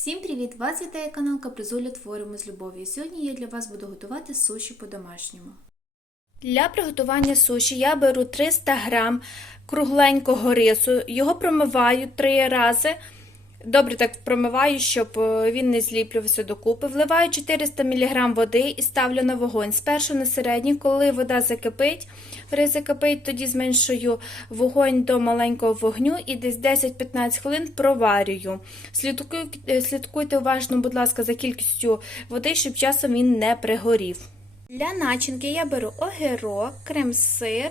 Всім привіт! Вас вітає канал Капризуля Творимо з любов'ю. Сьогодні я для вас буду готувати суші по-домашньому. Для приготування суші я беру 300 г кругленького рису, його промиваю 3 рази. Добре так промиваю, щоб е, він не зліплювався докупи. Вливаю 400 мг води і ставлю на вогонь. Спершу на середній, коли вода закипить, закипить, тоді зменшую вогонь до маленького вогню і десь 10-15 хвилин проварюю. Слідкуйте, слідкуйте уважно, будь ласка, за кількістю води, щоб часом він не пригорів. Для начинки я беру огірок, крем-сир,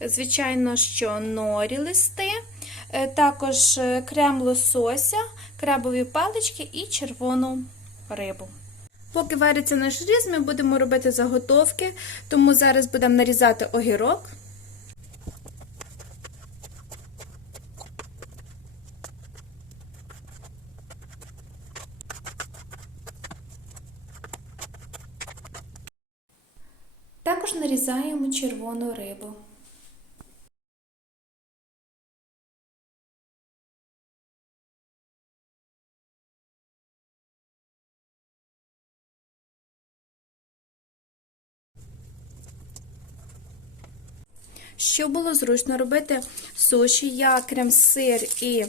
звичайно, що норі листи, е, також е, крем лосося, крабові палички і червону рибу. Поки вариться наш різ, ми будемо робити заготовки, тому зараз будемо нарізати огірок. Також нарізаємо червону рибу. Щоб було зручно робити суші, я крем-сир і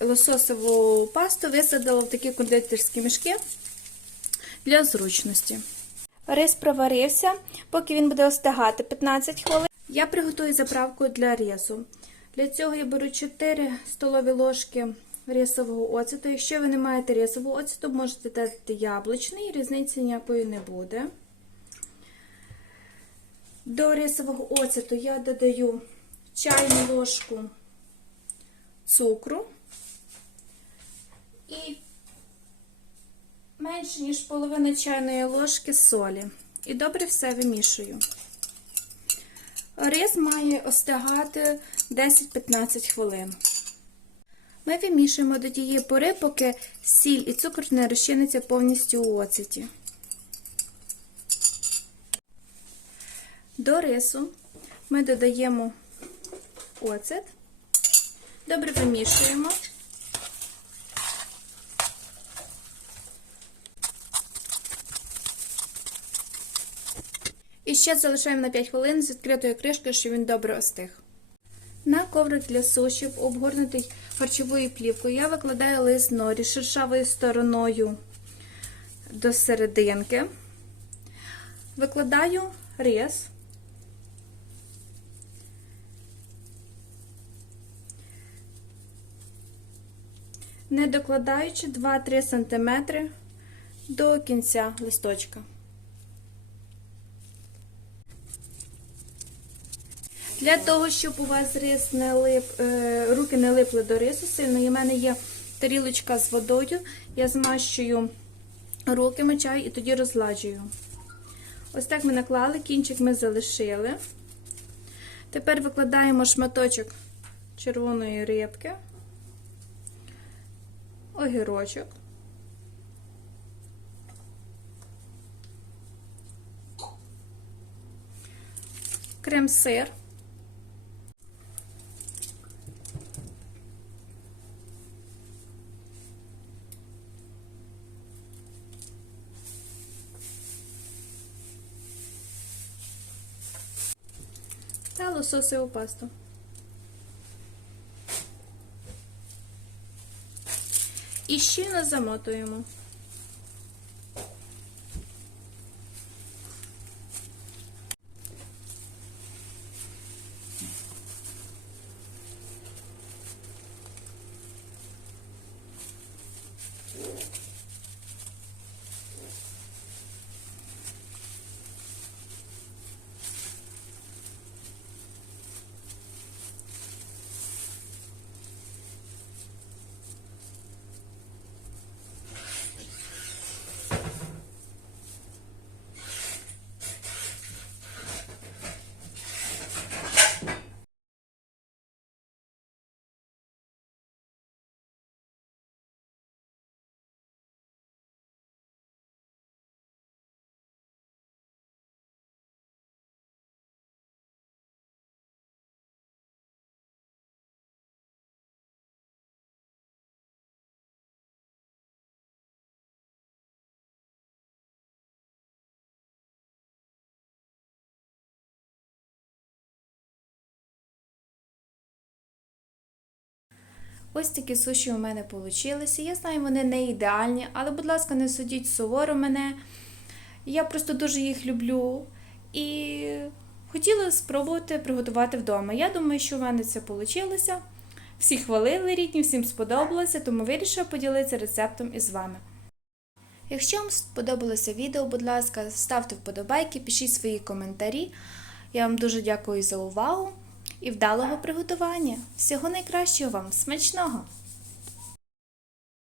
лососову пасту висадила в такі кондитерські мішки для зручності. Рис проварився, поки він буде остигати 15 хвилин. Я приготую заправку для рису. Для цього я беру 4 столові ложки рисового оцету. Якщо ви не маєте рисового оцету, можете дати яблучний, різниці ніякої не буде. До рисового оцету я додаю чайну ложку цукру і менше, ніж половина чайної ложки солі. І добре все вимішую. Рис має остигати 10-15 хвилин. Ми вимішуємо до тієї пори, поки сіль і цукор не розчиниться повністю у оцеті. До рису ми додаємо оцет, добре вимішуємо. І ще залишаємо на 5 хвилин з відкритою кришкою, щоб він добре остиг. На коврик для суші, обгорнутий харчовою плівкою, я викладаю лист норі шершавою стороною до серединки. Викладаю рис. Не докладаючи 2-3 см до кінця листочка. Для того, щоб у вас рис не лип, е, руки не липли до рису сильно, в мене є тарілочка з водою, я змащую руки, мочаю і тоді розладжую. Ось так ми наклали, кінчик ми залишили. Тепер викладаємо шматочок червоної рибки, огірочок. Крем-сир. та лососеву пасту. І щільно замотуємо. Ось такі суші у мене вийшли. Я знаю, вони не ідеальні, але, будь ласка, не судіть суворо мене. Я просто дуже їх люблю і хотіла спробувати приготувати вдома. Я думаю, що в мене це вийшло. Всі хвалили рідні, всім сподобалося, тому вирішила поділитися рецептом із вами. Якщо вам сподобалося відео, будь ласка, ставте вподобайки, пишіть свої коментарі. Я вам дуже дякую за увагу і вдалого приготування. Всього найкращого вам, смачного!